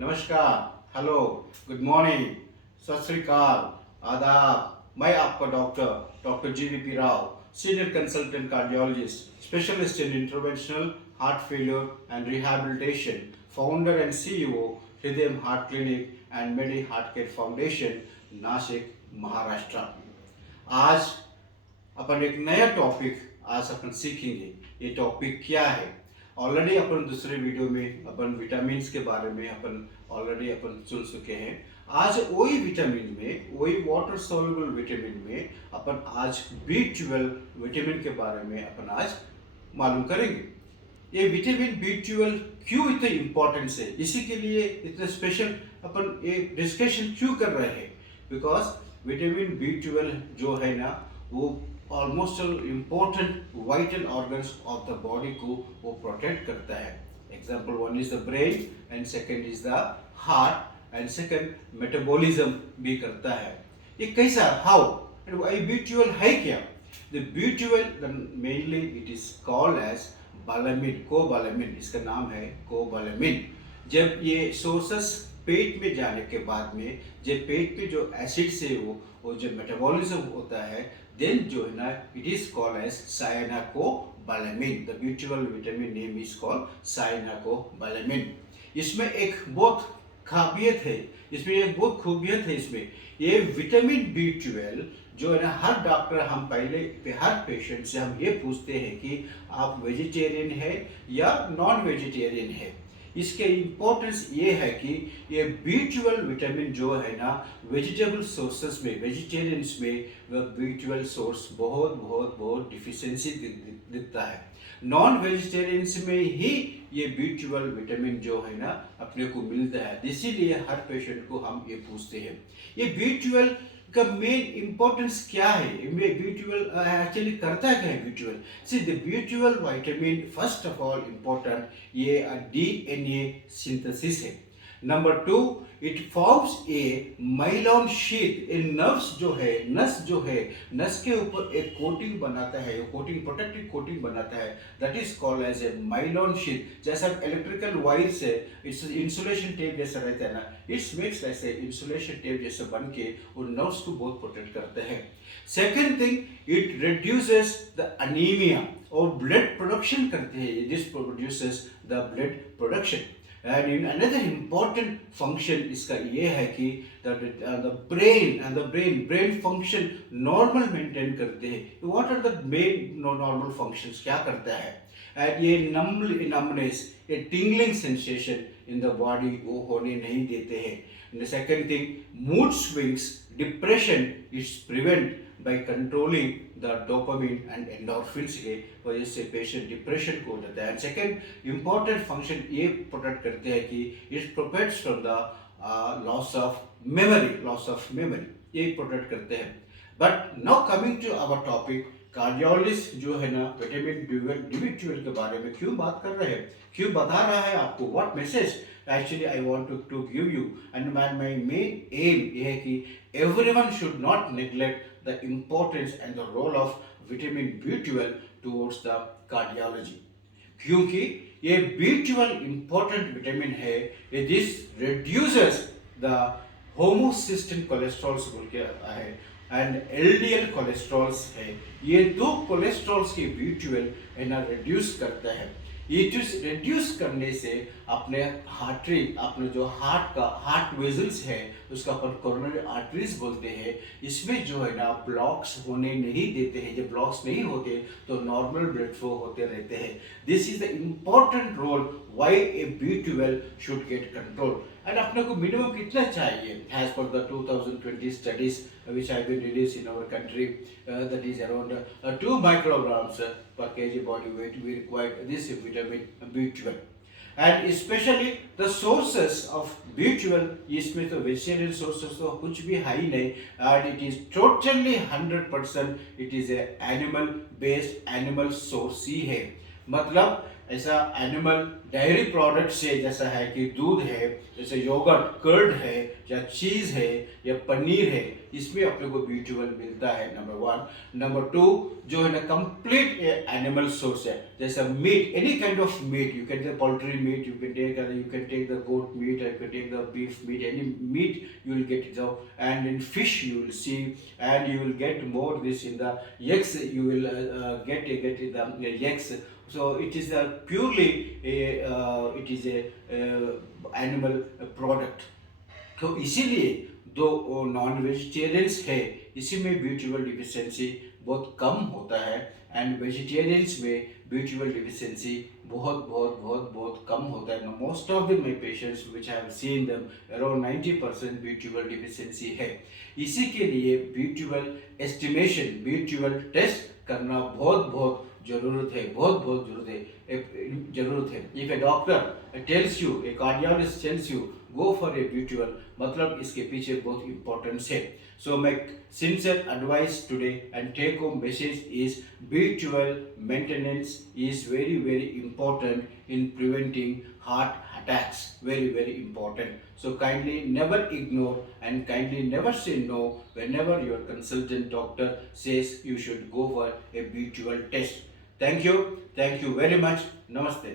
नमस्कार, hello, good morning, सत श्री अकाल, आदाब। मैं आपका doctor GVP Rao, senior consultant cardiologist, specialist in interventional heart failure and rehabilitation, founder and CEO Hriday Heart Clinic and Medi Heart Care Foundation, Nashik, Maharashtra. आज अपन एक नया टॉपिक आज अपन सीखेंगे। ये टॉपिक क्या है? ऑलरेडी अपन दूसरे वीडियो में अपन विटामिन के बारे में अपन ऑलरेडी अपन सुन चुके हैं। आज वही विटामिन में, वही वाटर सोल्युबल विटामिन में अपन आज B12 विटामिन के बारे में अपन आज मालूम करेंगे। ये विटामिन B12 क्यों इतने इम्पोर्टेंस है, इसी के लिए इतने स्पेशल अपन ये डिस्कशन क्यों कर रहे हैं? बिकॉज विटामिन B12 जो है ना, वो almost important vital organs of the body को वो प्रोटेक्ट करता है। Example one is the brain and second is the heart and second metabolism भी करता है। ये कैसा, हाउ एंड वाई B12 है क्या? The B12 mainly it is called as बालामिन, कोबालामिन, इसका नाम है कोबालामिन। जब ये सोर्सेस पेट में जाने के बाद में, जब पेट में जो एसिड से वो जो मेटाबॉलिज्म होता है, देन जो है ना it is called as cyanocobalamin. The B12 vitamin name is called cyanocobalamin. इसमें एक बहुत खासियत है, इसमें एक बहुत खूबियत है। इसमें ये विटामिन B12 जो है ना, हर डॉक्टर हम पहले हर पेशेंट से हम ये पूछते हैं कि आप वेजिटेरियन है या नॉन वेजिटेरियन है। इसके इम्पोर्टेंस ये है कि ये B12 विटामिन जो है ना, वेजिटेबल सोर्सेस में, वेजिटेरियंस में वह B12 सोर्स बहुत बहुत बहुत डिफिशियंसी दिखता है। नॉन वेजिटेरियंस में ही ये B12 विटामिन जो है ना अपने को मिलता है। इसीलिए हर पेशेंट को हम ये पूछते हैं ये B12 का मेन इंपॉर्टेंस क्या है, B12 एक्चुअली करता क्या है B12? See the B12 vitamin first of all important ये DNA सिंथेसिस है। Number 2, it forms a myelin sheath. A नस जो है, नस के ऊपर एक कोटिंग बनाता है, कोटिंग प्रोटेक्टिव कोटिंग बनाता है, that is called as a myelin sheath. जैसा इलेक्ट्रिकल वायर से इट्स इंसुलेशन टेप जैसा रहता है ना, इट्स मेक्स ऐसे इंसुलेशन टेप जैसे बन के वो नर्व्स को बहुत प्रोटेक्ट करते हैं। Second thing, it reduces the anaemia और ब्लड प्रोडक्शन करते हैं। This produces the blood production. And in another important function इसका ये है कि the brain function normal maintain करते हैं। What are the main normal functions? क्या करता है? And ये numbness, ये tingling sensation in the body वो होने नहीं देते हैं। And the second thing, mood swings, depression is prevent by controlling the dopamine and endorphins के वजह से पेशेंट डिप्रेशन को हो जाता है। एंड सेकेंड इम्पॉर्टेंट फंक्शन ये प्रोटेक्ट करते हैं कि it protects from the loss of memory, ये प्रोटेक्ट करते हैं। But now coming to our topic, cardiologist जो है ना विटामिन B12 के बारे में क्यों बात कर रहे हैं, क्यों बता रहा है आपको, what message actually I want to give you, and my main aim ये है कि everyone should not neglect the importance and the role of vitamin B12 towards the cardiology। क्योंकि ये B12 important विटामिन है, ये this reduces the homocysteine cholesterol बोल के है एंड LDL कोलेस्ट्रॉल्स है। ये दो कोलेस्ट्रॉल्स के B12 है ना रिड्यूस करता है। ये रिड्यूस करने से अपने अपने जो हार्ट वेजल्स है उसका अपन कोरोनरी आर्टरीज बोलते हैं, इसमें जो है ना ब्लॉक्स होने नहीं देते हैं। जब ब्लॉक्स नहीं होते तो नॉर्मल ब्लड फ्लो होते रहते हैं। This is the important role why a B12 should get control. And अपने को मिनिमम कितना चाहिए? As per the 2020 studies which have been released in our country, that is around 2 micrograms per kg body weight we require this vitamin B12। and especially the sources of B12 इसमें तो vegetarian sources तो कुछ भी है ही नहीं, and it is totally 100% it is a animal based, animal source ही है। मतलब ऐसा एनिमल डायरी प्रोडक्ट से जैसा है कि दूध है, जैसे योगर्ट कर्ड है, या चीज़ है, या पनीर है, इसमें अपने को B12 मिलता है, नंबर वन। नंबर टू, जो है ना कंप्लीट एनिमल सोर्स है, जैसे meat, any kind of meat, you can take poultry meat, you can take the goat meat, or you can take the beef meat, any meat you will get it out. And in fish you will see, and you will get more this in the eggs, you will get in the eggs. So it is a purely it is a animal product. तो इसीलिए दो non vegetarians है, इसी में B12 deficiency बहुत कम होता है, and vegetarians में B12 डिफिशियंसी बहुत बहुत बहुत बहुत कम होता है. Most of the my patients which I have seen them, around 90% B12 deficiency है. इसी के लिए B12 एस्टिमेशन, B12 टेस्ट करना बहुत बहुत जरूरत है, बहुत बहुत जरूरत है. If a doctor tells you, a cardiologist tells you go for a B12, मतलब इसके पीछे बहुत इंपॉर्टेंस है. So my sincere advice today and take home message is B12 maintenance is very very important in preventing heart attacks, very very important. So kindly never ignore and kindly never say no whenever your consultant doctor says you should go for a B12 test. Thank you very much. Namaste.